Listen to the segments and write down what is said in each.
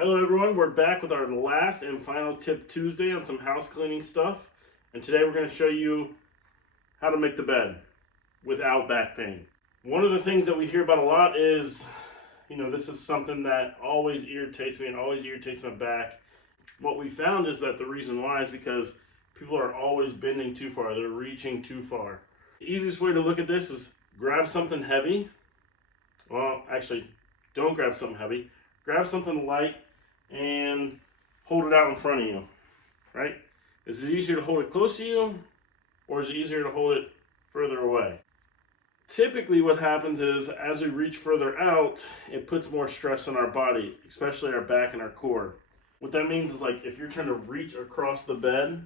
Hello everyone, we're back with our last and final tip Tuesday on some house cleaning stuff. And today we're going to show you how to make the bed without back pain. One of the things that we hear about a lot is, this is something that always irritates me and always irritates my back. What we found is that the reason why is because people are always bending too far, they're reaching too far. The easiest way to look at this is grab something heavy. Well, actually, don't grab something heavy. Grab something light and hold it out in front of you, right? Is it easier to hold it close to you, or is it easier to hold it further away? Typically what happens is as we reach further out, it puts more stress on our body, especially our back and our core. What that means is, like, if you're trying to reach across the bed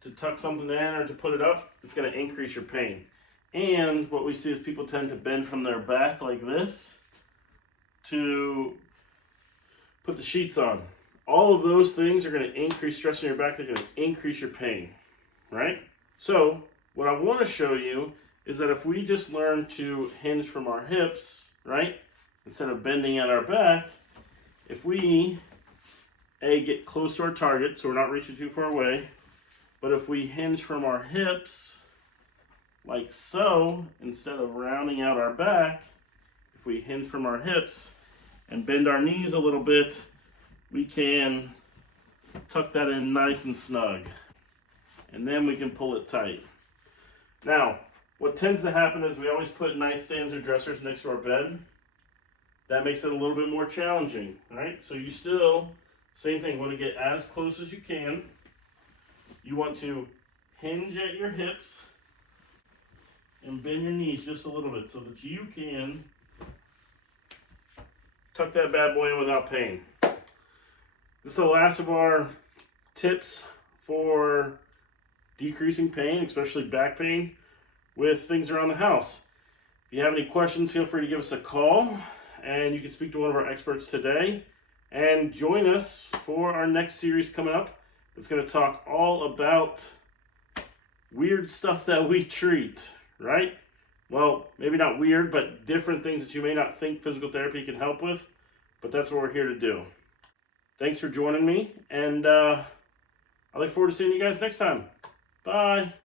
to tuck something in or to put it up, it's going to increase your pain. And what we see is people tend to bend from their back like this to put the sheets on. All of those things are going to increase stress in your back. They're going to increase your pain, right? So what I want to show you is that if we just learn to hinge from our hips, right, instead of bending at our back, if we get close to our target, so we're not reaching too far away, but if we hinge from our hips like so, instead of rounding out our back, if we hinge from our hips and bend our knees a little bit, we can tuck that in nice and snug. And then we can pull it tight. Now, what tends to happen is we always put nightstands or dressers next to our bed. That makes it a little bit more challenging, right? So you still, same thing, want to get as close as you can. You want to hinge at your hips and bend your knees just a little bit so that you can tuck that bad boy in without pain. This is the last of our tips for decreasing pain, especially back pain, with things around the house. If you have any questions, feel free to give us a call, and you can speak to one of our experts today. And join us for our next series coming up. It's going to talk all about weird stuff that we treat, right? Well, maybe not weird, but different things that you may not think physical therapy can help with. But that's what we're here to do. Thanks for joining me, and I look forward to seeing you guys next time. Bye.